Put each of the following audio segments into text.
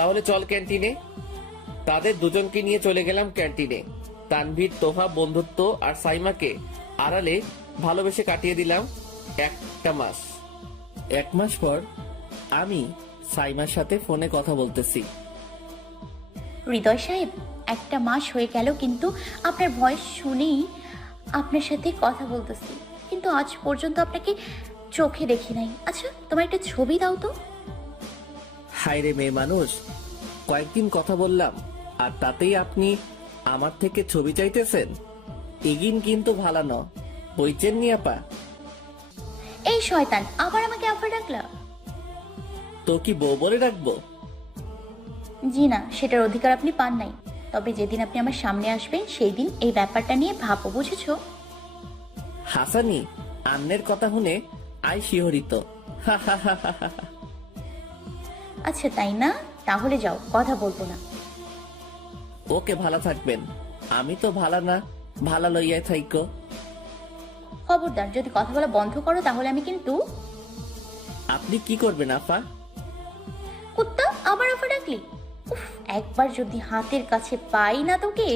তাহলে চল ক্যান্টিনে। তাদের দুজনকে নিয়ে চলে গেলাম ক্যান্টিনে। তানভীর, তোহা, বন্ধুত্ব আর সাইমাকে আড়ালে ভালোবেসে কাটিয়ে দিলাম একটা মাস। 1 মাস পর আমি সাইমার সাথে ফোনে কথা বলতেছি। হৃদয় সাহেব, 1 মাস হয়ে গেল, কিন্তু আপনার ভয়েস শুনেই আপনার সাথে কথা বলতেছি, কিন্তু আজ পর্যন্ত আপনাকে চোখে দেখি নাই। আচ্ছা, তোমার একটা ছবি দাও তো। হায় রে মেয়ে মানুষ, কয়েকদিন কথা বললাম আর তাতেই আপনি আমার থেকে ছবি চাইতেছেন? এগিন কিন্তু ভালো ন, বইচেন নি আপা? এই শয়তান, আবার আমাকে আফা ডাকলা? তো কি বউ বলে রাখবো? জি না, সেটার অধিকার আপনি পান নাই। তবে যেদিন আপনি আমার সামনে আসবেন সেই দিন এই ব্যাপারটা নিয়ে ভাবো, বুঝেছো? হাসানি, আন্নের কথা শুনে আই শিহরিত। হা হা হা হা হা। আচ্ছা তাই না, তাহলে যাও, কথা বলবো না। ওকে, ভালো থাকবেন। আমি তো ভালো না, ভালো লইয়াই থাইকো। খবরদার, যদি কথা বলা বন্ধ করো তাহলে আমি কিন্তু। আপনি কি করবেন আফা? কুত্তা, আবার আফা ডাকলি? উফ, একবার যদি হাতের কাছে পাই না তোকে।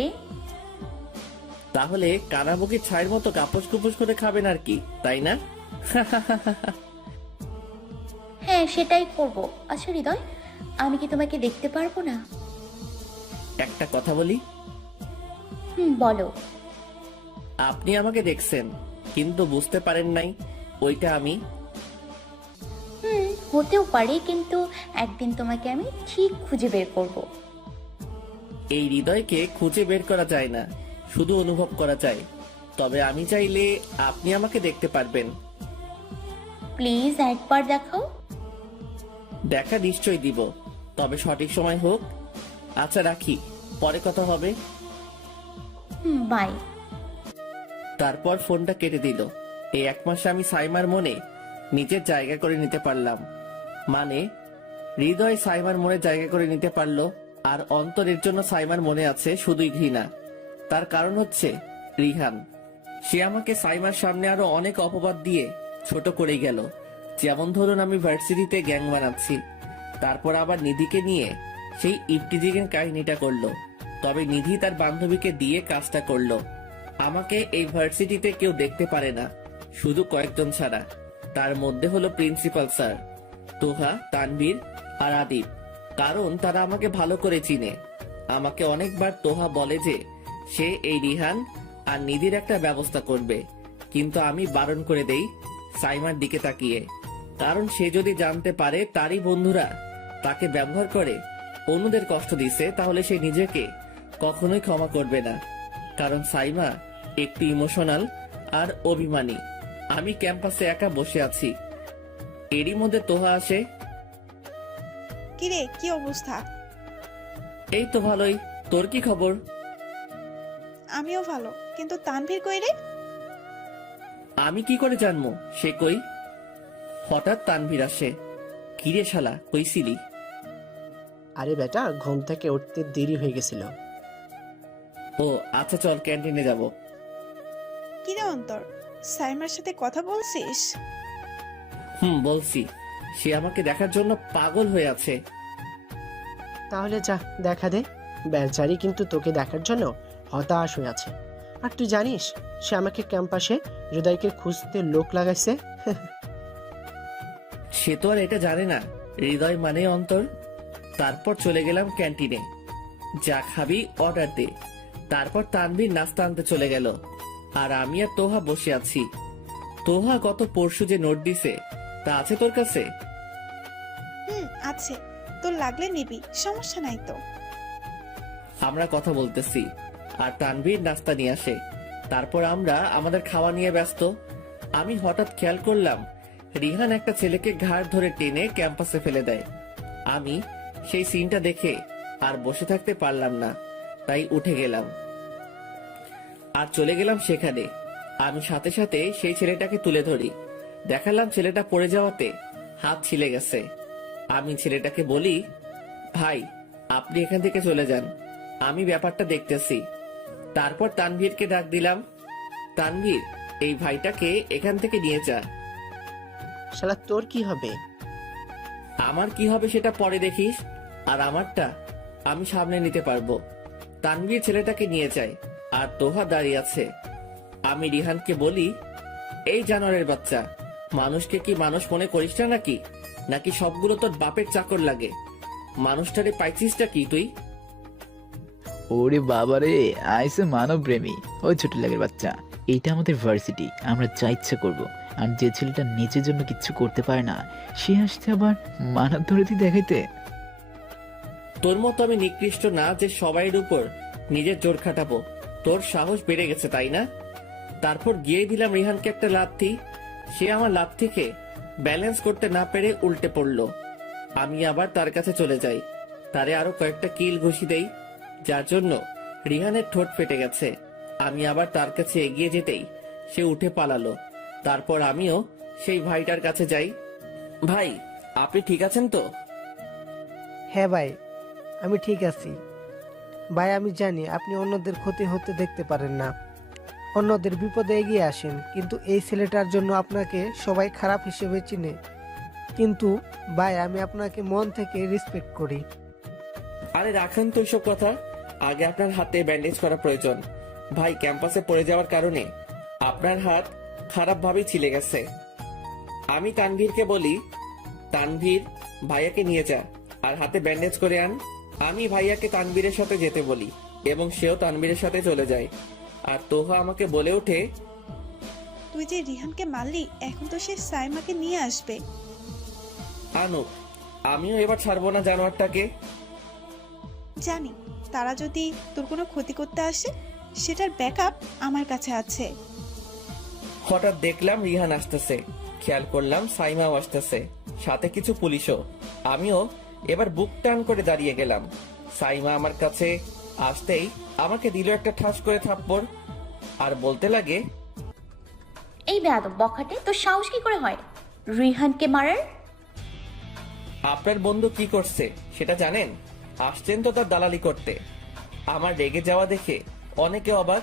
তাহলে কানাবুকি ছাইয়ের মতো কাপড় কুপুস করে খাবেন আর কি, তাই না? হ্যাঁ, সেটাই করব। আচ্ছা হৃদয়, আমি কি তোমাকে দেখতে পারবো না? একটা কথা বলি, বলো। আপনি আমাকে দেখছেন কিন্তু বুঝতে পারেন নাই ওইটা আমি। হতেও পারে, কিন্তু একদিন তোমাকে আমি ঠিক খুঁজে বের করব। এই হৃদয়কে খুঁজে বের করা যায় না, শুধু অনুভব করা যায়। তবে আমি চাইলে আপনি আমাকে দেখতে পারবেন। প্লিজ একবার দেখাও। দেখা নিশ্চয় দিব, তবে সঠিক সময় হোক। আচ্ছা রাখি, পরে কথা হবে। বাই। তারপর ফোনটা কেটে দিল। এই 1 মাসে আমি সাইমার মনে নিজের জায়গা করে নিতে পারলাম। মানে, হৃদয় সাইমার মনে জায়গা করে নিতে পারলো, আর অন্তরের জন্য সাইমার মনে আছে শুধুই ঘৃণা। তার কারণ হচ্ছে রিহান। সে আমাকে সাইমার সামনে আরো অনেক অপবাদ দিয়ে ছোট করে গেল। যেমন ধরুন, আমি ভার্সিটিতে গ্যাং বানাচ্ছি, তারপর আবার নিধিকে নিয়ে সেই ইফটিজিংয়ের কাহিনীটা করলো। তবে নিধি তার বান্ধবীকে দিয়ে কাজটা করলো। আমাকে এই ভার্সিটিতে কেউ দেখতে পারে না, শুধু কয়েকজন ছাড়া। তার মধ্যে হলো প্রিন্সিপাল স্যার, তোহা, তানভীর আর আদিব। কারণ তারা আমাকে ভালো করে চিনে। আমাকে অনেকবার তোহা বলে যে সে এই রিহান আর নিধির একটা ব্যবস্থা করবে, কিন্তু আমি বারণ করে দেই সাইমার দিকে তাকিয়ে। কারণ সে যদি জানতে পারে তারই বন্ধুরা তাকে ব্যবহার করে অন্যদের কষ্ট দিছে, তাহলে সে নিজেকে কখনোই ক্ষমা করবে না। কারণ সাইমা একটু ইমোশনাল আর অভিমানী। আমি ক্যাম্পাসে একা বসে আছি, এরই মধ্যে তোহা আসে। কিরে, কি অবস্থা? এই তো ভালোই, তোর কি খবর? আমিও ভালো, কিন্তু তানভীর কই রে? আমি কি করে জানবো সে কই? হঠাৎ তানভীর আসে। কিরে শালা, কইছিলি? আরে বেটা, ঘুম থেকে উঠতে দেরি হয়ে গেছিল। ও আচ্ছা, চল ক্যান্টিনে যাব। কিরে অন্তর, সাইমার সাথে কথা বলছিস? বলছি। সে আমাকে দেখার জন্য পাগল হয়ে আছে। তাহলে যা, দেখা দে। বেচারি কিন্তু তোকে দেখার জন্য হতাশ হয়ে আছে। আর তুই জানিস সে আমাকে ক্যাম্পাসে হৃদয়কে খুঁজতে লোক লাগাইছে। সে তো আর এটা জানে না হৃদয় মানে অন্তর। তারপর চলে গেলাম ক্যান্টিনে। যা খাবি অর্ডার দে। তারপর তানভীর নাস্তা আনতে চলে গেল, আর আমি আর তোহা বসে আছি। তোহা গত পরশু যে নোট দিছে তা আছে তোর কাছে? আছে, তোর লাগলে নিবি, সমস্যা নাই তো। আমরা কথা বলতেছি আর তানভীর নাস্তা নিয়ে আসে। তারপর আমরা আমাদের খাওয়া নিয়ে ব্যস্ত। আমি হঠাৎ খেয়াল করলাম রিহান একটা ছেলেকে ঘাড় ধরে টেনে ক্যাম্পাসে ফেলে দেয়। আমি সেই সিনটা দেখে আর বসে থাকতে পারলাম না, তাই উঠে গেলাম আর চলে গেলাম সেখানে। আমি সাথে সাথে সেই ছেলেটাকে তুলে ধরি। দেখালাম ছেলেটা পড়ে যাওয়াতে হাত ছিলে গেছে। আমি ছেলেটাকে বলি, ভাই আপনি এখান থেকে চলে যান, আমি ব্যাপারটা দেখতেছি। তারপর তানভীরকে ডাক দিলাম, তানভীর এই ভাইটাকে এখান থেকে নিয়ে যা। শালা তোর কি হবে? আমার কি হবে সেটা পরে দেখিস, আর আমারটা আমি সামনে নিতে পারবো। তানভীর ছেলেটাকে নিয়ে যায় আর তোহা দাঁড়িয়ে আছে। আমি রিহানকে বলি, এই জানোয়ারের বাচ্চা, মানুষকে কি মানুষ মনে করিস না নাকি? নাকি সবগুলো তোর বাপের চাকর লাগে? মানুষটারে পাইছিসটা কি তুই? ওরে বাবারে, আইসে মানব প্রেমী। ওই ছোট লাগের বাচ্চা, এইটা আমাদের ভার্সিটি, আমরা যা ইচ্ছা করব। আর যে ছেলেটা নিজের জন্য কিচ্ছু করতে পারে না, সে আসছে আবার মানব ধরেতি দেখাইতে। তোর মতো আমি নিকৃষ্ট না যে সবাইয়ের উপর নিজের জোর খাটাবো। তোর সাহস বেড়ে গেছে তাই না? তারপর গিয়ে দিলাম রিহানকে একটা লাথি। সে আমার লাথিকে ব্যালেন্স করতে না পেরে উল্টে পড়লো। আমি আবার তার কাছে চলে যাই, তারে আরো কয়েকটা কিল ঘুষি দেই, যার জন্য রিহানের ঠোঁট ফেটে গেছে। আমি আবার তার কাছে এগিয়ে যেতেই সে উঠে পালালো। তারপর আমিও সেই ভাইটার কাছে যাই। ভাই, আপনি ঠিক আছেন তো? হ্যাঁ ভাই, আমি ঠিক আছি। ভাই আমি জানি আপনি অন্যদের ক্ষতি হতে দেখতে পারেন না, অন্যদের বিপদে এগিয়ে আসেন, কিন্তু এই ছেলেটার জন্য আপনাকে সবাই খারাপ হিসেবে চিনে। কিন্তু ভাই আমি আপনাকে মন থেকে রেসপেক্ট করি। আরে রাখেন তো এইসব কথা, আগে আপনার হাতে ব্যান্ডেজ করা প্রয়োজন। ভাই, ক্যাম্পাসে পড়ে যাওয়ার কারণে আপনার হাত খারাপ ভাবেই ছিলে গেছে। আমি তানভীরকে বলি, তানভীর ভাইয়াকে নিয়ে যা আর হাতে ব্যান্ডেজ করে আন। আমি ভাইয়াকে তানভীরের সাথে যেতে বলি এবং সেও তানভীরের সাথে চলে যায়। আর তোহা আমাকে বলে ওঠে, তুই যে রিহানকে মারলি, এখন তো সে সাইমাকে নিয়ে আসবে। আনুক, আমিও এবার ছাড়বো না জানোয়ারটাকে। জানি, তারা যদি তোর কোনো ক্ষতি করতে আসে, সেটার ব্যাকআপ আমার কাছে আছে। হঠাৎ দেখলাম রিহান আসতেছে, খেয়াল করলাম সাইমাও আসতেছে, সাথে কিছু পুলিশও। আমিও এবার বুক টান করে দাঁড়িয়ে গেলাম। সাইমা আমার কাছে আসতেই আমাকে দিল একটা ঠাস করে থাপ্পড় আর বলতে লাগে, এই বেয়াদব বখাটে, তোর সাহস কি করে হয় রিহানকে মারার? আপনার বন্ধু কি করছে সেটা জানেন? আসছেন তো তার দালালি করতে। আমার রেগে যাওয়া দেখে অনেকে অবাক।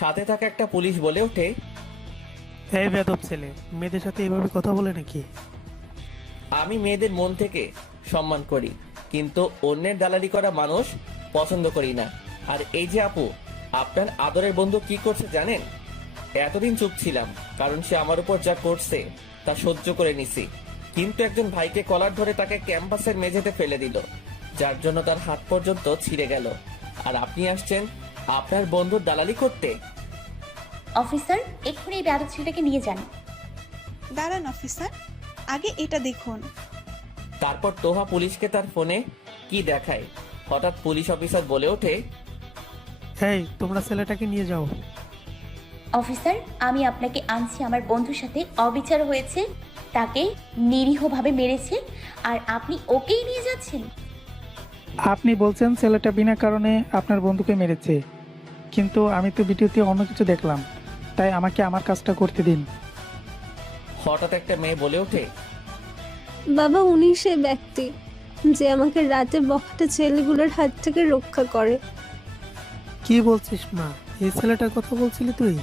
সাথে থাকা একটা পুলিশ বলে ওঠে, এই বেয়াদব ছেলে মেয়েদের সাথে এইভাবে কথা বলে নাকি? আমি মেয়েদের মন থেকে সম্মান করি, কিন্তু অন্যের দালালি করা মানুষ পছন্দ করি না। আর এই যে আপু, আপনার আদরের বন্ধু কি করছে জানেন? এতদিন চুপ ছিলাম, কারণ সে আমার উপর যা করছে তা সহ্য করে নিছি। কিন্তু একজন ভাইকে কলার ধরে তাকে ক্যাম্পাসের মেঝেতে ফেলে দিল, যার জন্য তার হাত পর্যন্ত ছিঁড়ে গেল। আর আপনি আসছেন আপনার বন্ধুর দালালি করতে? অফিসার, এক্ষুনি এই বেয়াদব ছেলেটাকে নিয়ে যান। দাঁড়ান অফিসার, আগে এটা দেখুন। তারপর তোহা পুলিশকে তার ফোনে কি দেখায়। হঠাৎ পুলিশ অফিসার বলে ওঠে, এই তোমরা ছেলেটাকে নিয়ে যাও। অফিসার, আমি আপনাকে আনছি, আমার বন্ধুর সাথে অবিচার হয়েছে, তাকে নিরীহভাবে মেরেছে, আর আপনি ওকেই নিয়ে যাচ্ছেন? আপনি বলছেন ছেলেটা বিনা কারণে আপনার বন্ধুকে মেরেছে, কিন্তু আমি তো ভিডিওতে অন্য কিছু দেখলাম, তাই আমাকে আমার কাজটা করতে দিন। হঠাৎ একটা মেয়ে বলে ওঠে, বাবা উনি সে ব্যক্তি যে আমাকে রাতে বখাটে ছেলেগুলোর হাত থেকে রক্ষা করে। কি বলছিস মা? এই ছেলেটার কথা বলছিলি তুই?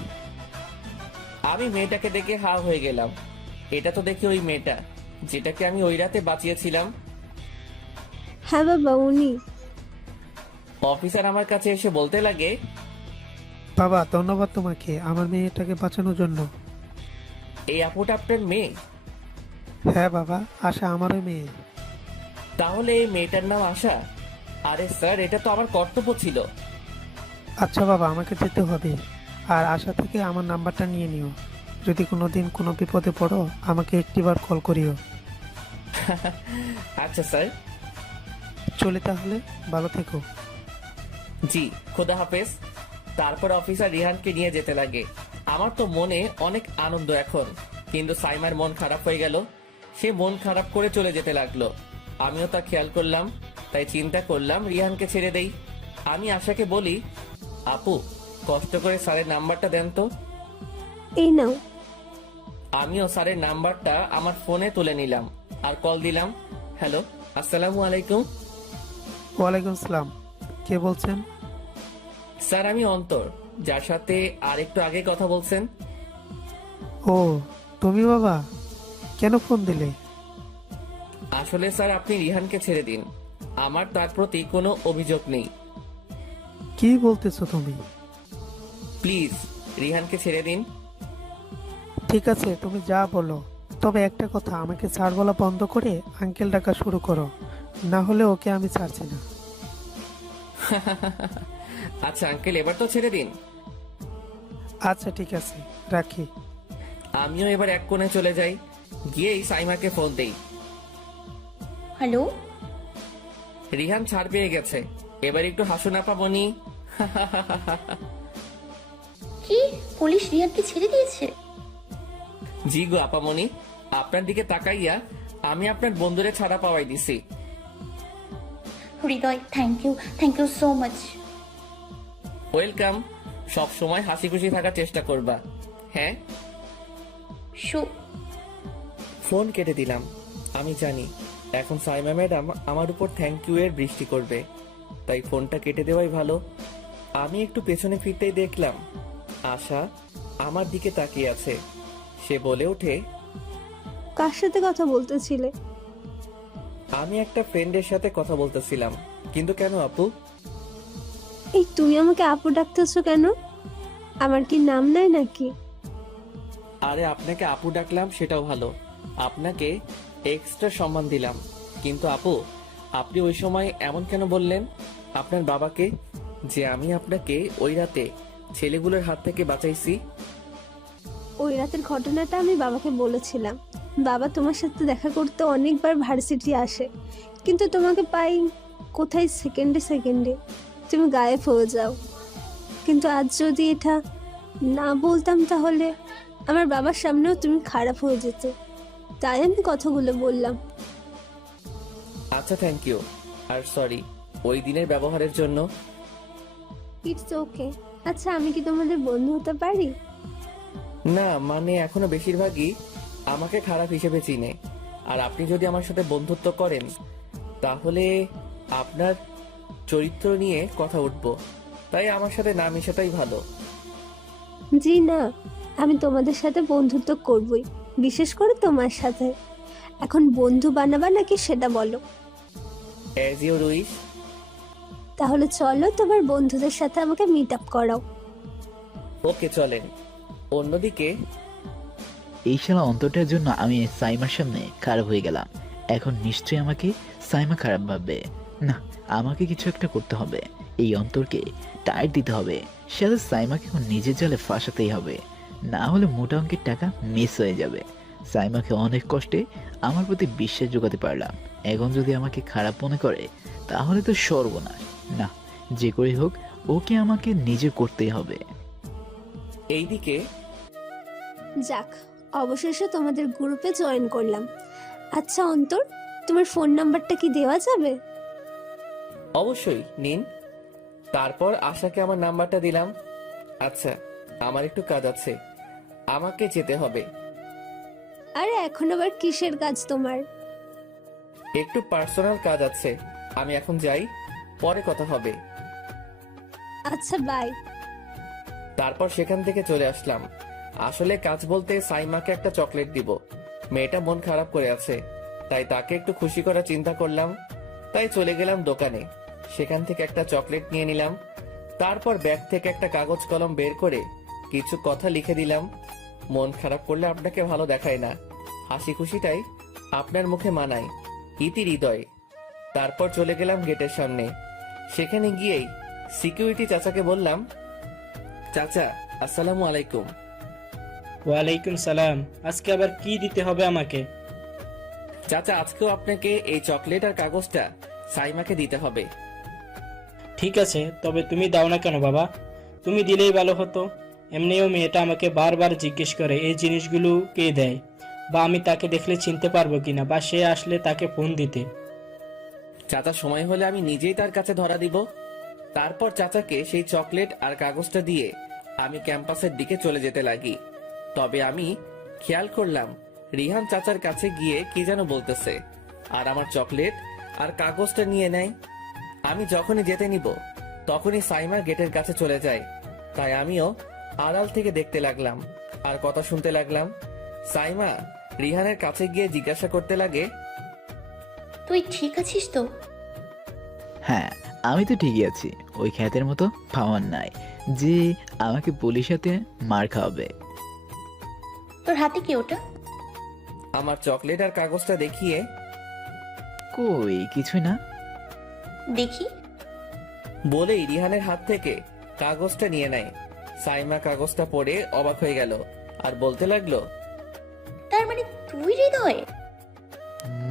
আমি মেয়েটাকে দেখে হা হয়ে গেলাম। এটা তো দেখি ওই মেয়েটা যেটাকে আমি ওই রাতে বাঁচিয়েছিলাম। হ্যাঁ বাবা উনি। অফিসার আমার কাছে এসে বলতে লাগে, বাবা ধন্যবাদ তোমাকে আমার মেয়েটাকে বাঁচানোর জন্য। এই আপুটা আপনার মেয়ে? হ্যাঁ বাবা, আশা আমারও মেয়ে। তাহলে এই মেয়েটার নাম আশা? আরে স্যার, এটা তো আমার কর্তব্য ছিল। আচ্ছা বাবা, আমাকে যেতে হবে, আর আশা থেকে আমার নাম্বারটা নিয়ে নিও। যদি কোনোদিন কোনো বিপদে পড়ো আমাকে একটিবার কল করিও। আচ্ছা স্যার। চলে তাহলে, ভালো থেকো। জি, খোদা হাফেজ। তারপর অফিসার রিহানকে নিয়ে যেতে লাগে। আমার তো মনে অনেক আনন্দ এখন, কিন্তু সাইমার মন খারাপ হয়ে গেল। সে মন খারাপ করে চলে যেতে লাগলো। আমিও তা খেয়াল করলাম, তাই চিন্তা করলাম রিহানকে ছেড়ে দেই। আমি আশাকে বলি, আপু কষ্ট করে স্যারের নাম্বারটা দেন তো। এই নাও। আমিও স্যারের নাম্বারটা আমার ফোনে তুলে নিলাম আর কল দিলাম। হ্যালো, আসসালামু আলাইকুম। ওয়ালাইকুম আসসালাম, কে বলছেন? স্যার, আমি অন্তর, যার সাথে আর একটু আগে কথা বলছেন। ও তুমি বাবা, কেন ফোন দিলে? আসলে স্যার, আপনি রিহানকে ছেড়ে দিন। আমার তার প্রতি কোনো অভিযোগ নেই। কি বলতেছো তুমি? প্লিজ রিহানকে ছেড়ে দিন। ঠিক আছে, তুমি যা বলো। তবে একটা কথা, আমাকে ছাড় বলা বন্ধ করে আঙ্কেল ডাকা শুরু করো, না হলে ওকে আমি ছাড়ছি না। আচ্ছা আঙ্কেল, এবার তো ছেড়ে দিন। আচ্ছা ঠিক আছে, রাখি। আমিও এবার এক কোণে চলে যাই, গিয়েই সাইমাকে ফোন দেই। হ্যালো। রিহান ছাড় পেয়ে গেছে, এবার একটু হাসুন আপামনি। কি, পুলিশ রিয়ানকে ছেড়ে দিয়েছে? জি গো আপামনি, আপনার দিকে তাকাইয়া আমি আপনার বন্ধুরে ছাড়া পাওয়াই দিছি। Hridoy, thank you so much. Welcome. সব সময় হাসি খুশি থাকার চেষ্টা করবা, হ্যাঁ? ফোন কেটে দিলাম। আমি জানি এখন সাইমা ম্যাডাম আমার উপর থ্যাংক ইউ এর বৃষ্টি করবে, তাই ফোনটা কেটে দেওয়াই ভালো। আমি একটু পেছনে ফিরতেই দেখলাম আশা আমার দিকে তাকিয়ে আছে। সে বলে ওঠে, কার সাথে কথা বলতেছিলে? আমি একটা ফ্রেন্ডের সাথে কথা বলতেছিলাম। কিন্তু কেন আপু? এই তুমি আমাকে আপু ডাকতেছো কেন? আমার কি নাম নাই নাকি? আরে আপনাকে আপু ডাকলাম সেটাও ভালো, আপনাকে এক্সট্রা সম্মান দিলাম। কিন্তু আপু, আপনি ওই সময় এমন কেন বললেন আপনার বাবাকে যে আমি আপনাকে ওই রাতে ছেলেগুলোর হাত থেকে বাঁচাইছি? ওই রাতের ঘটনাটা আমি বাবাকে বলেছিলাম। বাবা তোমার সাথে দেখা করতে অনেকবার ভার্সিটি আসে, কিন্তু তোমাকে পাই কোথায় সেকেন্ডে তুমি গায়েব হয়ে যাও। কিন্তু আজ যদি এটা না বলতাম তাহলে আমার বাবার সামনেও তুমি খারাপ হয়ে যেত, তাই আমি কথাগুলো বললাম। আচ্ছা থ্যাংক ইউ, আর সরি ওই দিনের ব্যবহারের জন্য। It's okay. আচ্ছা, আমি কি তোমাদের বন্ধু হতে পারি? না মানে এখনো বেশিরভাগই আমাকে খারাপ হিসেবে চিনে, আর আপনি যদি আমার সাথে বন্ধুত্ব করেন তাহলে আপনার চরিত্র নিয়ে কথা উঠবো, তাই আমার সাথে না মেশাটাই ভালো। জি না, আমি তোমাদের সাথে বন্ধুত্ব করবই, বিশেষ করে তোমার সাথে। এখন বন্ধু বানাবা নাকি সেটা বলো। As your wish. তাহলে চলো তোমার বন্ধুদের সাথে আমাকে মিট আপ করাও। ওকে চলেন। অন্যদিকে এই শালা অন্তরটার জন্য আমি সাইমার সামনে খারাপ হয়ে গেলাম। এখন নিশ্চয়ই আমাকে সাইমা খারাপ ভাববে। না, আমাকে কিছু একটা করতে হবে। এই অন্তরকে টাইট দিতে হবে। সাথে সাইমাকে এখন নিজের জালে ফাঁসাতেই হবে, না হলে মোটা অঙ্কের টাকা মিস হয়ে যাবে। সাইমাকে অনেক কষ্টে আমার প্রতি বিশ্বাস জোগাতে পারলাম, এখন যদি আমাকে খারাপ মনে করে তাহলে তো সর্বনাশ। না, যে করেই হোক ওকে আমাকে নিজে করতেই হবে। এইদিকে যাক, অবশেষে তোমাদের গ্রুপে জয়েন করলাম। আচ্ছা অন্তর, তোমার ফোন নাম্বারটা কি দেওয়া যাবে? অবশ্যই নিন। তারপর আশাকে আমার নাম্বারটা দিলাম। আচ্ছা আমার একটু কাজ আছে, আমাকে যেতে হবে। আরে এখন আবার কিসের কাজ তোমার? একটু পার্সোনাল কাজ আছে, আমি এখন যাই, পরে কথা হবে। আচ্ছা বাই। তারপর সেখান থেকে চলে আসলাম। আসলে কাজ বলতে সাইমাকে একটা চকলেট দিব। মেয়েটা মন খারাপ করে আছে, তাই তাকে একটু খুশি করার চিন্তা করলাম। তাই চলে গেলাম দোকানে, সেখান থেকে একটা চকলেট নিয়ে নিলাম। তারপর ব্যাগ থেকে একটা কাগজ কলম বের করে কিছু কথা লিখে দিলাম। মন খারাপ করলে আপনাকে ভালো দেখায় না, হাসি খুশিটাই আপনার মুখে মানায়। ইতি হৃদয়। তারপর চলে গেলাম গেটের সামনে। সেখানে গিয়েই সিকিউরিটি চাচাকে বললাম, চাচা আসসালামু আলাইকুম। ওয়ালাইকুম সালাম। আজকে আবার কি দিতে হবে আমাকে? চাচা আজকেও আপনাকে এই চকলেট আর কাগজটা সাইমাকে দিতে হবে। ঠিক আছে, তবে তুমি দাও না কেন বাবা? তুমি দিলেই ভালো হতো। এমনিও মেয়েটা আমাকে বারবার জিজ্ঞেস করে এই জিনিসগুলো কে দেয়, বা আমি তাকে দেখলে চিনতে পারবো কিনা, বা সে আসলে তাকে ফোন দিতে। চাচা সময় হলে আমি নিজেই তার কাছে ধরা দিব। তারপর চাচাকে সেই চকলেট আর কাগজটা দিয়ে আমি ক্যাম্পাসের দিকে চলে যেতে লাগি। তবে আমি খেয়াল করলাম রিহান চাচার কাছে গিয়ে কি যেন বলতেছে, আর আমার চকলেট আর কাগজটা নিয়ে নেয়। আমি যখনই যেতে নিব তখনই সাইমা গেটের কাছে চলে যায়, তাই আমিও আড়াল থেকে দেখতে লাগলাম আর কথা শুনতে লাগলাম। সাইমা রিহানের কাছে গিয়ে জিজ্ঞাসা করতে লাগে, তুই ঠিক আছিস তো? হ্যাঁ, আমি তো ঠিকই আছি। ওই খ্যাতের মতো পাওয়ার নাই যে আমাকে পুলিশ হাতে মার খাওয়াবে। তোর হাতে কি ওটা? আমার চকলেট আর কাগজটা দেখিয়ে কই কিছুই না। দেখি। বলেই রিহানের হাত থেকে কাগজটা নিয়ে নেয়। সাইমা কাগজটা পড়ে অবাক হয়ে গেল আর বলতে লাগলো, তার মানে তুই হৃদয়?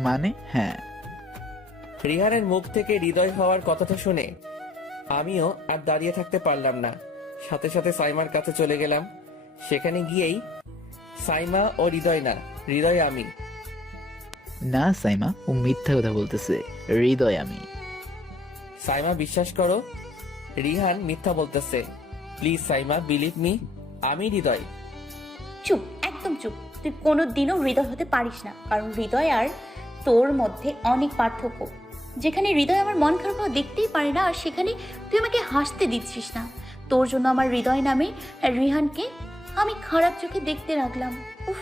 মানে হ্যাঁ। রিহানের মুখ থেকে হৃদয় হওয়ার কথাটা শুনে আমিও আর দাঁড়িয়ে থাকতে পারলাম না, সাথে সাথে সাইমার কাছে চলে গেলাম। সেখানে গিয়েই সাইমা ও হৃদয় না, হৃদয় আমি। না সাইমা, ও মিথ্যা কথা বলতেছে। হৃদয় আমি। সাইমা বিশ্বাস করো, রিহান মিথ্যা বলতেছে। প্লিজ সাইমা, বিলিভ মি, আমি হৃদয়। চুপ, একদম চুপ। তুই কোনোদিনও হৃদয় হতে পারিস না, কারণ হৃদয় আর তোর মধ্যে অনেক পার্থক্য। যেখানে হৃদয় আমার মন খারাপ হওয়া দেখতেই পারে না, আর সেখানে তুই আমাকে হাসতে দিচ্ছিস না। তোর জন্য আমার হৃদয় নামে রিহানকে আমি খারাপ চোখে দেখতে রাখলাম। উফ,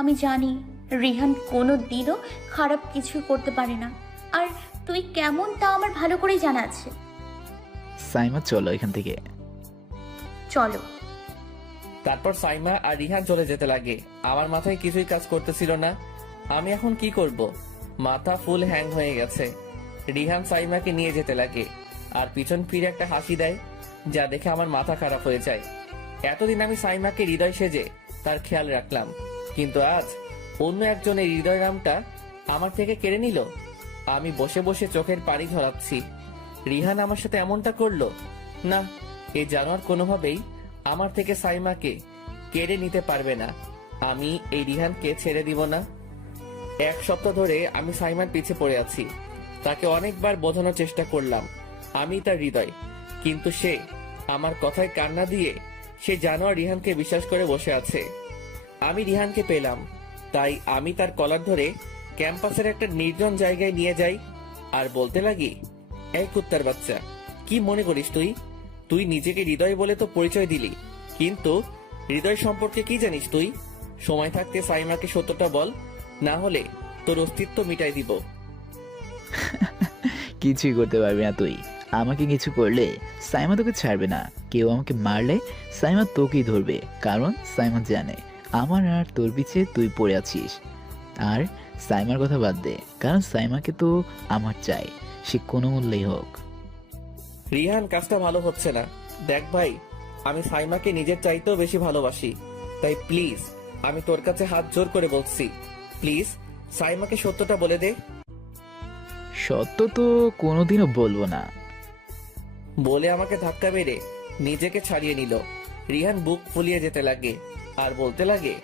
আমি জানি রিহান কোনো দিনও খারাপ কিছু করতে পারে না, আর তুই কেমন তা আমার ভালো করেই জানা আছে। সাইমা চলো এখান থেকে। চলো। তারপর সাইমা আর রিহান চলে যেতে লাগে। আমার মাথায় কিছুই কাজ করতেছিল না। আমি এখন কি করব? মাথা ফুল হ্যাং হয়ে গেছে। রিহান সাইমাকে নিয়ে যেতে লাগে আর পিছন ফিরে একটা হাসি দেয়, যা দেখে আমার মাথা খারাপ হয়ে যায়। এতদিন আমি সাইমাকে হৃদয় সেজে তার খেয়াল রাখলাম, কিন্তু আজ অন্য একজনের হৃদয় নামটা আমার থেকে কেড়ে নিল। আমি বসে বসে চোখের পানি ঝরাচ্ছি। রিহান আমার সাথে এমনটা করলো না, এই জানোয়ার কোনোভাবেই আমার থেকে সাইমাকে কেড়ে নিতে পারবে না। আমি এই রিহানকে ছেড়ে দিব না। এক সপ্তাহ ধরে আমি সাইমার পিছে পড়ে আছি। তাকে অনেকবার বোঝানোর চেষ্টা করলাম আমি তার হৃদয়, কিন্তু সে আমার কথায় কান্না দিয়ে সে জানোয়ার রিহানকে বিশ্বাস করে বসে আছে। আমি রিহানকে পেলাম, তাই আমি তার কলার ধরে ক্যাম্পাসের একটা নির্জন জায়গায় নিয়ে যাই আর বলতে লাগি, এই কুত্তার বাচ্চা, কি মনে করিস তুই? তুই নিজেকে হৃদয় বলে তো পরিচয় দিলি, কিন্তু হৃদয় সম্পর্কে কি জানিস তুই? সময় থাকতে সাইমাকে সত্যটা বল, না হলে তোর অস্তিত্ব মিটাই দিব। কিছুই করতে পারবি না তুই। আমাকে কিছু করলে সাইমা তোকে ছাড়বে না। কেউ আমাকে মারলে সাইমা তোকেই ধরবে, কারণ সাইমা জানে আমার আর তোর পিছে তুই পড়ে আছিস। আর সাইমার কথা বাদ দে, কারণ সাইমাকে তো আমার চাই, সে কোনো মূল্যেই হোক। রিহান, কাজটা ভালো হচ্ছে না। দেখ ভাই, আমি সাইমাকে নিজের চাইতেও বেশি ভালোবাসি, তাই প্লিজ আমি তোর কাছে হাত জোর করে বলছি, প্লিজ সাইমাকে সত্যটা বলে দে। সত্য তো কোনোদিনও বলবো না। বলে আমাকে ধাক্কা মেরে নিজেকে ছাড়িয়ে নিল। রিহান বুক ফুলিয়ে যেতে লাগে আর বলতে লাগে,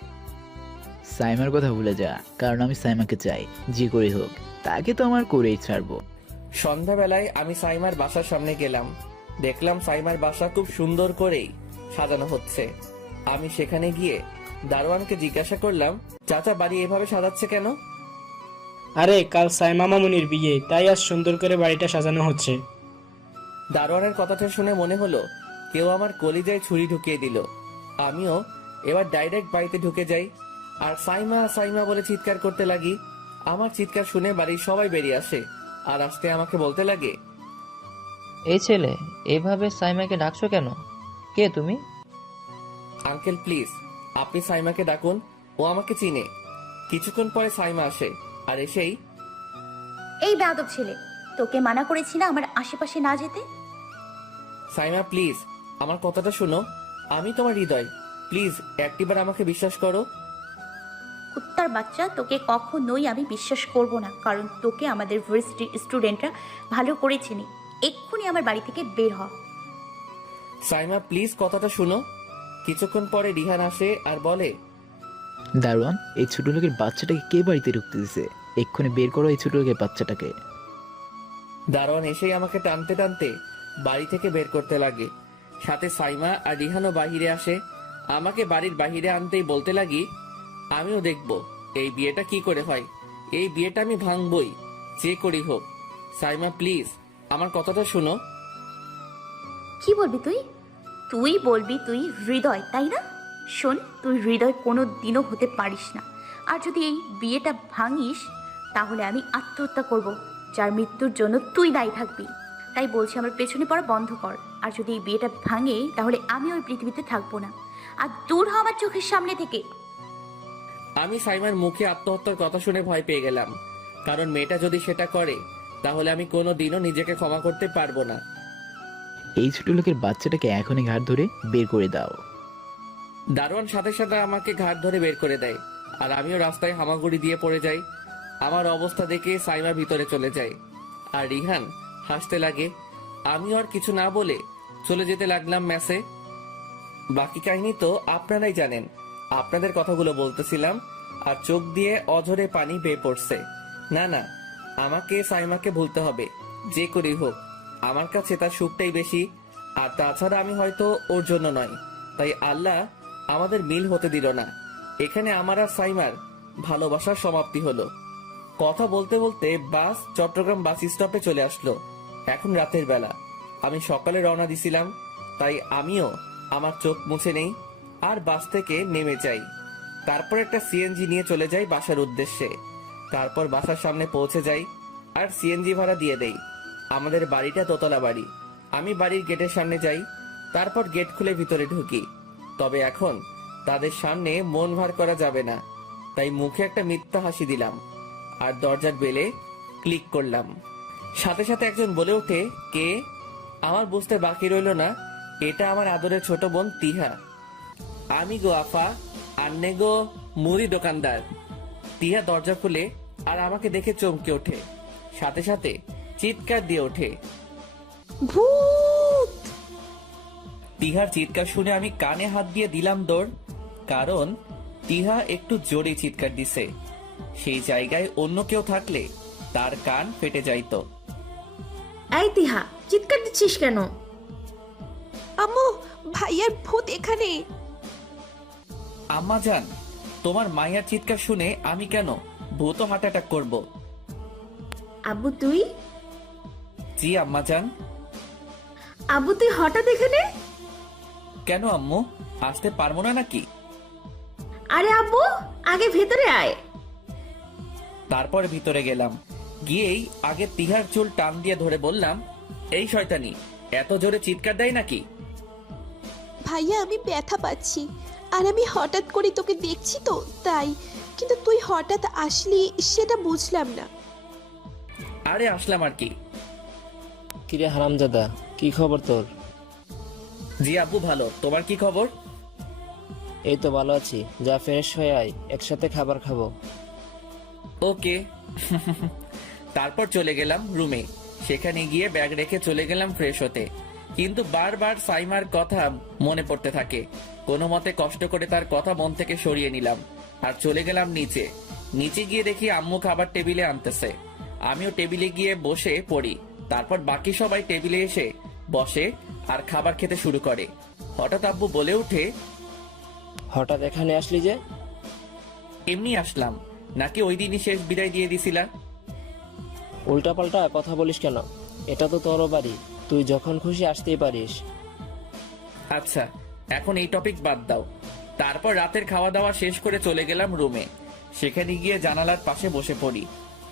সাইমার কথা ভুলে যা, কারণ আমি সাইমাকে চাই, যে করে হোক তাকে তো আমার করেই ছাড়বো। সন্ধ্যাবেলায় আমি সাইমার বাসার সামনে গেলাম। দেখলাম সাইমার বাসা খুব সুন্দর করেই সাজানো হচ্ছে। আমি সেখানে গিয়ে দারোয়ানকে জিজ্ঞাসা করলাম, চাচা বাড়ি এভাবে সাজাচ্ছে কেন? আরে কাল সাইমা মামুনির বিয়ে, তাই আজ সুন্দর করে বাড়িটা সাজানো হচ্ছে। দারোয়ানের কথাটা শুনে মনে হলো কেউ আমার কলিজায় ছুরি ঢুকিয়ে দিল। আমিও এবার ডাইরেক্ট বাড়িতে ঢুকে যাই আর সাইমা সাইমা বলে চিৎকার করতে লাগি। আমার চিৎকার শুনে বাড়ির সবাই বেরিয়ে আসে আর আসতে আমাকে বলতে লাগে, এই ছেলে, এভাবে সাইমাকে ডাকছো কেন? কে তুমি? আঙ্কেল প্লিজ আপনি সাইমাকে ডাকুন, ও আমাকে চিনে। কিছুক্ষণ পরে সাইমা আসে আর এসেই, এই বেয়াদব ছেলে, তোকে মানা করেছি না আমার আশেপাশে না যেতে? সাইমা প্লিজ আমার কথাটা শোনো, আমি তোমার হৃদয়, প্লিজ একটিবার আমাকে বিশ্বাস করো। কুত্তার বাচ্চা, তোকে কখনোই আমি বিশ্বাস করব না, কারণ তোকে আমাদের ভার্সিটির স্টুডেন্টরা ভালো করে চিনি। এক্ষুনি আমার বাড়ি থেকে বের হ। সাইমা প্লিজ কথাটা শুনো। কিছুক্ষণ পরে রিহান আসে আর বলে, দারোয়ান, এই ছোট লোকের বাচ্চাটাকে কে বাড়িতে ঢুকতে দিছে? এক্ষুনি বের করো এই ছোট লোকের বাচ্চাটাকে। দারোয়ান এসেই আমাকে টানতে টানতে বাড়ি থেকে বের করতে লাগে। সাথে সাইমা আর রিহানও বাহিরে আসে। আমাকে বাড়ির বাহিরে আনতেই বলতে লাগি, আমিও দেখব এই বিয়েটা কি করে হয়। এই বিয়েটা আমি ভাঙবই, যে করি হোক। সাইমা প্লিজ আমার কথাটা শুনো। কি বলবি তুই? তুই বলবি তুই হৃদয়, তাই না? শোন, তুই হৃদয় কোনো দিনও হতে পারিস না। আর যদি এই বিয়েটা ভাঙিস, তাহলে আমি আত্মহত্যা করব, যার মৃত্যুর জন্য তুই দায়ী থাকবি। তাই বলছি আমার পেছনে পড়া বন্ধ কর। আর যদি এই বিয়েটা ভাঙে তাহলে আমি ওই পৃথিবীতে থাকবো না। আর দূর হ আমার চোখের সামনে থেকে। আমি সাইমার মুখে আত্মহত্যার কথা শুনে ভয় পেয়ে গেলাম, কারণ মেয়েটা যদি সেটা করে তাহলে আমি কোনোদিনও নিজেকে ক্ষমা করতে পারবো না। এই ছোট লোকের বাচ্চাটাকে এখনই ঘাট ধরে বের করে দাও। দারোয়ান সাথে সাথে আমাকে ঘাট ধরে বের করে দেয়, আর আমিও রাস্তায় হামাগুড়ি দিয়ে পড়ে যাই। আমার অবস্থা দেখে সাইমা ভিতরে চলে যায়, আর রিহান হাসতে লাগে। আমিও আর কিছু না বলে চলে যেতে লাগলাম মেসে। বাকি কাহিনী তো আপনারাই জানেন। আপনাদের কথাগুলো বলতেছিলাম আর চোখ দিয়ে অঝরে পানি বেয়ে পড়ছে। না না, আমাকে সাইমাকে ভুলতে হবে, যে করেই হোক। আমার কাছে তার সুখটাই বেশি, আর তাছাড়া আমি হয়তো ওর জন্য নয়, তাই আল্লাহ আমাদের মিল হতে দিল না। এখানে আমার আর সাইমার ভালোবাসার সমাপ্তি হলো। কথা বলতে বলতে বাস চট্টগ্রাম বাস স্টপে চলে আসলো। এখন রাতের বেলা, আমি সকালে রওনা দিছিলাম, তাই আমিও আমার চোখ মুছে নেই আর বাস থেকে নেমে যাই। তারপর একটা সিএনজি নিয়ে চলে যাই বাসার উদ্দেশ্যে। তারপর বাসার সামনে পৌঁছে যাই আর সিএনজি ভাড়া দিয়ে দেই। আমাদের বাড়িটা দোতলা বাড়ি। আমি বাড়ির গেটের সামনে যাই, তারপর গেট খুলে ভিতরে ঢুকি। তবে এখন তাদের সামনে মন ভার করা যাবে না, তাই মুখে একটা মিথ্যা হাসি দিলাম আর দরজার বেলে ক্লিক করলাম। সাথে সাথে একজন বলে ওঠে, কে? আমার বুঝতে বাকি রইল না, এটা আমার আদরের ছোট বোন তিহা। আমি গো আফা, আন্নে গো মুদি দোকানদার। তিহা দরজা খুলে আর আমাকে দেখে চমকে ওঠে, সাথে সাথে চিৎকার দিয়ে ওঠে। ভূত! তিহার চিৎকার শুনে আমি কানে হাত দিয়ে দিলাম দৌড়, কারণ তিহা একটু জোরে চিৎকার দিছে। সেই জায়গায় অন্য কেউ থাকলে তার কান ফেটে যাইতো। এই তিহা, চিৎকার দিচ্ছিস কেন? আম্মু, ভাইয়ার ভূত এখানে। আম্মা জান, তোমার মায়ের চিৎকার শুনে আমি কেন ভূত হার্ট অ্যাটাক করব? আব্বু তুই? জি আম্মা জান। আব্বু তুই হঠাৎ এখানে? কেন আম্মু, আসতে পারবো না নাকি? আরে আব্বু, আগে ভেতরে আয়। তারপর ভিতরে গেলাম, গিয়েই আগে তিহার চুল টান দিয়ে ধরে বললাম, এই শয়তানি এত জোরে চিৎকার দেয় নাকি? ভাইয়া, আমি ব্যথা পাচ্ছি, আর আমি হঠাৎ করে তোকে দেখছি তো তাই। কিন্তু তুই হঠাৎ আসলি সেটা বুঝলাম না। আরে আসলাম আর কি। কিরে হারামজাদা, কি খবর তোর? জি আব্বু ভালো, তোমার কি খবর? এই তো ভালো আছি, যা ফ্রেশ হয়ে আয়, একসাথে খাবার খাবো। ওকে। তারপর চলে গেলাম রুমে। সেখানে গিয়ে ব্যাগ রেখে চলে গেলাম ফ্রেশ হতে, কিন্তু বারবার সাইমার কথা মনে পড়তে থাকে। কোনো মতে কষ্ট করে তার কথা মন থেকে সরিয়ে নিলাম আর চলে গেলাম নিচে। নিচে গিয়ে দেখি আম্মু খাবার টেবিলে আনতেছে। আমিও টেবিলে গিয়ে বসে পড়ি। তারপর বাকি সবাই টেবিলে এসে বসে আর খাবার খেতে শুরু করে। হঠাৎ আব্বু বলে উঠে, হঠাৎ এখানে আসলি যে? এমনি আসলাম, নাকি ওই দিনই শেষ বিদায় দিয়ে দিছিলা? উল্টাপাল্টা কথা বলিস কেন? এটা তো তোর বাড়ি, তুই যখন খুশি আসতেই পারিস। আচ্ছা, এখন এই টপিক বাদ দাও। তারপর রাতের খাওয়া দাওয়া শেষ করে চলে গেলাম রুমে। সেখানে গিয়ে জানালার পাশে বসে পড়ি।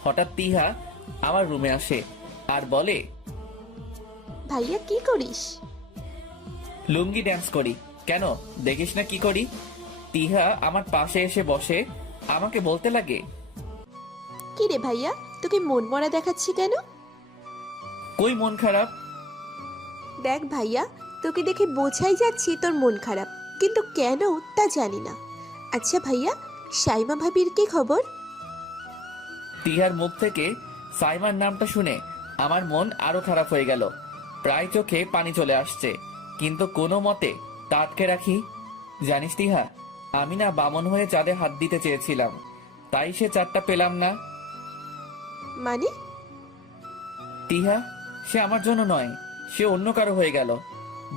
হঠাৎ তিহা আমার রুমে আসে আর বলে, ভাইয়া কি করিস? লুঙ্গি ড্যান্স করি। কেন, দেখিস না কি করি? তিহা আমার পাশে এসে বসে আমাকে বলতে লাগে, কি রে ভাইয়া, তোকে মন মরা দেখাচ্ছি কেন? কই মন খারাপ? দেখ ভাইয়া, তোকে দেখে বোঝাই যাচ্ছে তোর মন খারাপ, কিন্তু কেন তা জানি না। আচ্ছা ভাইয়া, সাইমা ভাবির কি খবর? তিহার মুখ থেকে সাইমার নামটা শুনে আমার মন আরো খারাপ হয়ে গেল। প্রায় চোখে পানি চলে আসছে, কিন্তু কোনো মতে তা আটকে রাখি। জানিস তিহা, আমি না বামন হয়ে চাঁদে হাত দিতে চেয়েছিলাম, তাই সে চাঁদটা পেলাম না। মানে? তিহা, সে আমার জন্য নয়, সে অন্য কারো হয়ে গেল।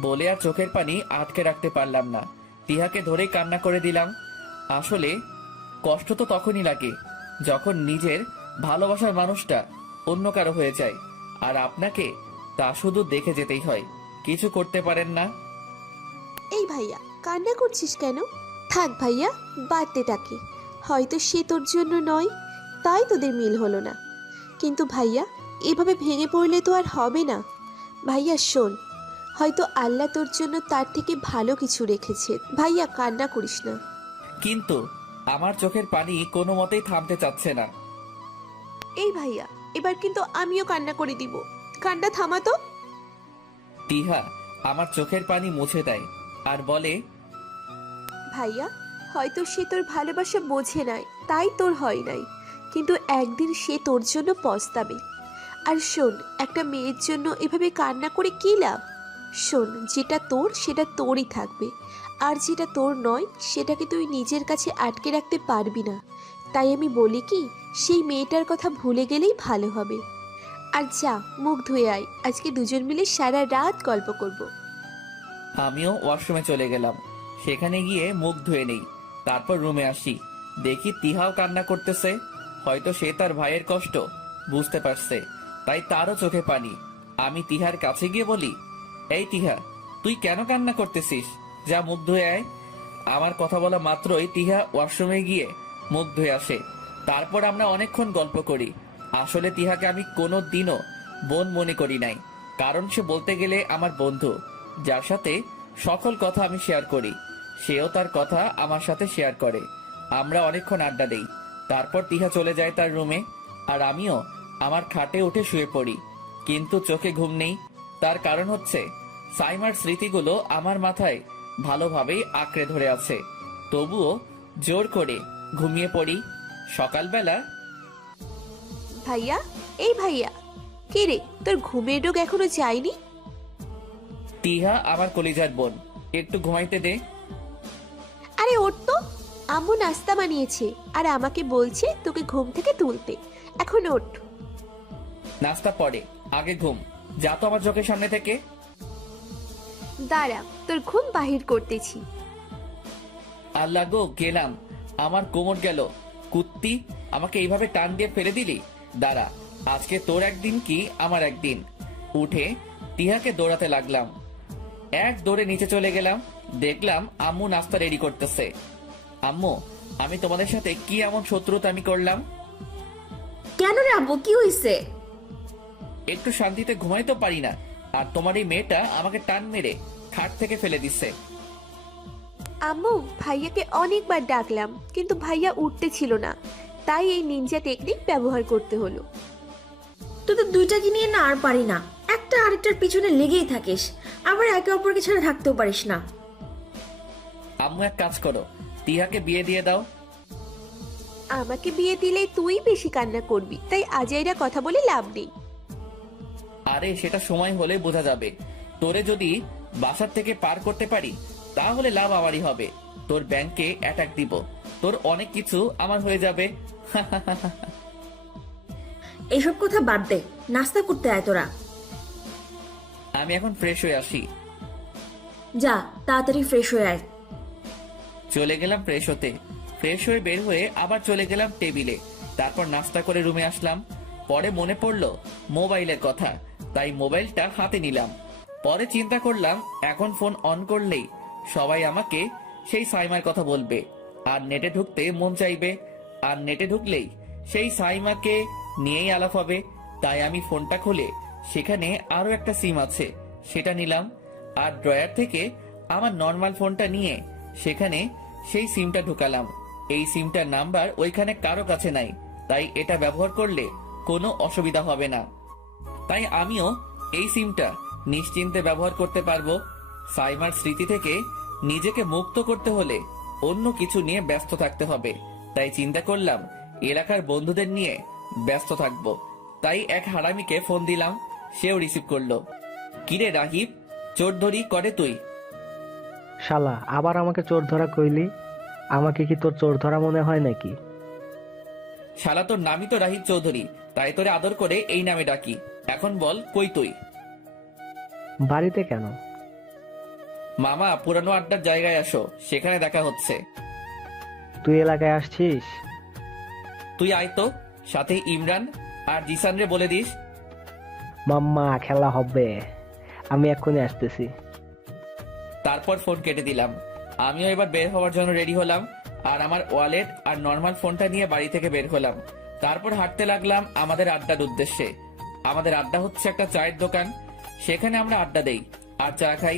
বলে আর চোখের পানি আটকে রাখতে পারলাম না। তিহাকে ধরে কান্না করে দিলাম। আসলে কষ্ট তো তখনই লাগে যখন নিজের ভালোবাসার মানুষটা অন্য কারো হয়ে যায়, আর আপনাকে তা শুধু দেখে যেতেই হয়, কিছু করতে পারেন না। এই ভাইয়া, কান্না করছিস কেন? থাক ভাইয়া, বাদ দে তাকে। হয়তো সে তোর জন্য নয়, তাই তোদের মিল হলো না। কিন্তু ভাইয়া, এভাবে ভেঙে পড়লে তো আর হবে না। ভাইয়া শোন, হয়তো আল্লাহ তোর জন্য তার থেকে ভালো কিছু রেখেছে। ভাইয়া কান্না করিস না। কিন্তু আমার চোখের পানি কোনো মতেই থামতে চাচ্ছে না। এই ভাইয়া, এবার কিন্তু আমিও কান্না করে দিব। কান্না থামাতো। তিহা আমার চোখের পানি মুছে দেয় আর বলে, ভাইয়া, হয়তো সে তোর ভালোবাসা বোঝে নাই, তাই তোর হয় নাই, কিন্তু একদিন সে তোর জন্য পস্তাবে। আর শোন, একটা মেয়ের জন্য এভাবে কান্না করে কী লাভ? শোন, যেটা তোর সেটা তোরই থাকবে, আর যেটা তোর নয় সেটাকে তুই নিজের কাছে আটকে রাখতে পারবি না। তাই আমি বলি কি, সেই মেয়েটার কথা ভুলে গেলেই ভালো হবে। আর যা, মুখ ধুয়ে আয়, আজকে দুজন মিলে সারা রাত গল্প করব। আমিও ওয়াশরুমে চলে গেলাম। সেখানে গিয়ে মুখ ধুয়ে নেই, তারপর রুমে আসি। দেখি তিহাও কান্না করতেছে। হয়তো সে তার ভাইয়ের কষ্ট বুঝতে পারছে, তাই তারও চোখে পানি। আমি তিহার কাছে গিয়ে বলি, এই তিহা, তুই কেন কান্না করতেছিস? যা মুখ ধুয়ে আয়। আমার কথা বলা মাত্রই তিহা ওয়াশরুমে গিয়ে মুখ ধুয়ে আসে। তারপর আমরা অনেকক্ষণ গল্প করি। আসলে তিহাকে আমি কোনো দিনও বোন মনে করি নাই, কারণ সে বলতে গেলে আমার বন্ধু, যার সাথে সকল কথা আমি শেয়ার করি। সেও তার কথা আমার সাথে শেয়ার করে। আমরা অনেকক্ষণ আড্ডা দেই। তারপর তিহা চলে যায় তার রুমে, আর আমিও আমার খাটে উঠে শুয়ে পড়ি। কিন্তু চোখে ঘুম নেই। তার কারণ হচ্ছে সাইমার স্মৃতিগুলো আমার মাথায় ভালোভাবেই আঁকড়ে ধরে আছে। তবুও জোর করে ঘুমিয়ে পড়ি। সকালবেলা, ভাইয়া, এই ভাইয়া, কে রে, তোর ঘুমের রোগ এখনো যায়নি? তিহা আমার কলিজার বোন, একটু ঘুমাইতে দে। আরে ওঠ তো, আম্মু নাস্তা বানিয়েছে আর আমাকে বলছে তোকে ঘুম থেকে তুলতে। এখন ওঠ। নাস্তা পরে, আগে ঘুম। যা তো আমার চোখের সামনে থেকে। দাঁড়া, তোর ঘুম বাহির করতেছি। আল্লাহ গো, গেলাম। আমার কোমর গেল। কুত্তি, আমাকে এইভাবে টান দিয়ে ফেলে দিলি। দাঁড়া, আজকে তোর একদিন কি আমার একদিন। উঠে তিহাকে দৌড়াতে লাগলাম। এক দৌড়ে নিচে চলে গেলাম। দেখলাম আম্মু নাস্তা রেডি করতেছে। আম্মু, আমি তোমাদের সাথে কি এমন শত্রুতা আমি করলাম? কেন রে আব্বু, কি হইছে? একটু শান্তিতে ঘুমাই তো পারি না, আর তোমার এই মেয়েটা আমাকে টান মেরে খাট থেকে ফেলে দিচ্ছে। আম্মু, ভাইয়াকে অনেকবার ডাকলাম, কিন্তু ভাইয়া উঠতে ছিল না, তাই এই নিনজা টেকনিক ব্যবহার করতে হলো। তোদের দুইটাকে নিয়ে না আর পারি না, একটা আরেকটার পিছনে লেগেই থাকিস, আবার একে অপরকে ছাড়া থাকতেও পারিস না। আম্মু, এক কাজ করো, তিহাকে বিয়ে দিয়ে দাও। আমাকে বিয়ে দিলেই তুই বেশি কান্না করবি, তাই আজাইরা কথা বলে লাভ নেই। আরে সেটা সময় হলে বোঝা যাবে। তোরে যদি বাসার থেকে পার করতে পারি, তাহলে লাভ আমারই হবে। তোর ব্যাংকে অ্যাটাক দিব, তোর অনেক কিছু আমার হয়ে যাবে। এইসব কথা বাদ দে, নাস্তা করতে আয় তোরা। আমি এখন ফ্রেশ হয়ে আসি। যা, তাড়াতাড়ি ফ্রেশ হয়ে আয়। চলে গেলাম ফ্রেশ হতে। ফ্রেশ হয়ে বের হয়ে আবার চলে গেলাম টেবিলে। তারপর নাস্তা করে রুমে আসলাম। পরে মনে পড়লো মোবাইলের কথা, তাই মোবাইলটা হাতে নিলাম। পরে চিন্তা করলাম, এখন ফোন অন করলেই সবাই আমাকে সেই সাইমার কথা বলবে, আর নেটে ঢুকতে মন চাইবে, আর নেটে ঢুকলেই সেই সাইমাকে নিয়েই আলাপ হবে। তাই আমি ফোনটা খুলে সেখানে আরো একটা সিম আছে সেটা নিলাম, আর ড্রয়ার থেকে আমার নর্মাল ফোনটা নিয়ে সেখানে সেই সিমটা ঢুকালাম। এই সিমটার নাম্বার ওইখানে কারো কাছে নাই, তাই এটা ব্যবহার করলে কোনো অসুবিধা হবে না। তাই আমিও এই সিমটা নিশ্চিন্তে ব্যবহার করতে পারবো। সাইমার স্মৃতি থেকে নিজেকে মুক্ত করতে হলে অন্য কিছু নিয়ে ব্যস্ত থাকতে হবে। তাই চিন্তা করলাম এলাকার বন্ধুদের নিয়ে ব্যস্ত থাকবো। তাই এক হারামিকে ফোন দিলাম, সেও রিসিভ করলো। কিরে রাহিব, চোর ধরি করে তুই? শালা, আবার আমাকে চোর ধরা কইলি? আমাকে কি তোর চোর ধরা মনে হয় নাকি? শালা, তোর নামই তো রাহিব চৌধুরী, তাই তোরে আদর করে এই নামে ডাকি। এখন বল, কই তুই? বাড়িতে কেন? মামা, পুরানো আড্ডার জায়গায় আসো, সেখানে দেখা হচ্ছে। তুই এলাকায় আসছিস? তুই আয় তো, সাথে ইমরান আর জিসান রে বলে দিস। মাম্মা, খেলা হবে, আমি এক্ষুনি আসতেছি। তারপর ফোন কেটে দিলাম। আমিও এবার বের হওয়ার জন্য রেডি হলাম, আর আমার ওয়ালেট আর নর্মাল ফোনটা নিয়ে বাড়ি থেকে বের হলাম। তারপর হাঁটতে লাগলাম আমাদের আড্ডার উদ্দেশ্যে। আমাদের আড্ডা হচ্ছে একটা চায়ের দোকান। সেখানে আমরা আড্ডা দেই আর চা খাই।